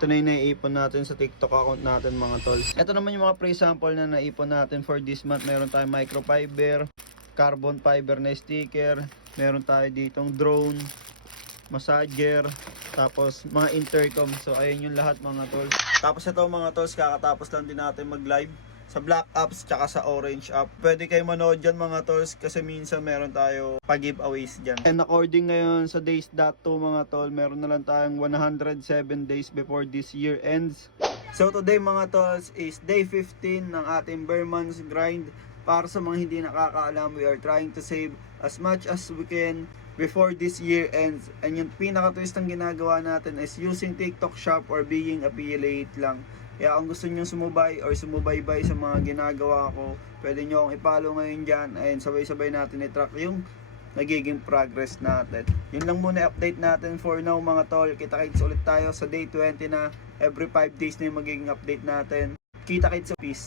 Ito na yung naiipon natin sa TikTok account natin mga tol. Ito naman yung mga pre-sample na naipon natin for this month. Meron tayong microfiber, carbon fiber na sticker, meron tayo ditong drone, massager, tapos mga intercom. So ayun yung lahat mga tol. Tapos ito mga tol, kakatapos lang din natin mag live sa Black Apps tsaka sa Orange App. Pwede kayo manood dyan mga tolls kasi minsan meron tayo pag-giveaways dyan. And according ngayon sa days.2 mga tol, meron na lang tayong 107 days before this year ends. So today mga tolls is day 15 ng ating bare months grind. Para sa mga hindi nakakaalam, we are trying to save as much as we can before this year ends. And yung pinaka-twist ng ginagawa natin is using TikTok Shop or being affiliate lang. Kaya kung gusto nyo sumubay or sumubaybay sa mga ginagawa ko, pwede nyo akong i-follow ngayon dyan. And sabay-sabay natin i-track yung nagiging progress natin. Yun lang muna update natin for now mga tol. Kita-kits ulit tayo sa day 20 na. Every 5 days na yung magiging update natin. Kita-kits sa peace.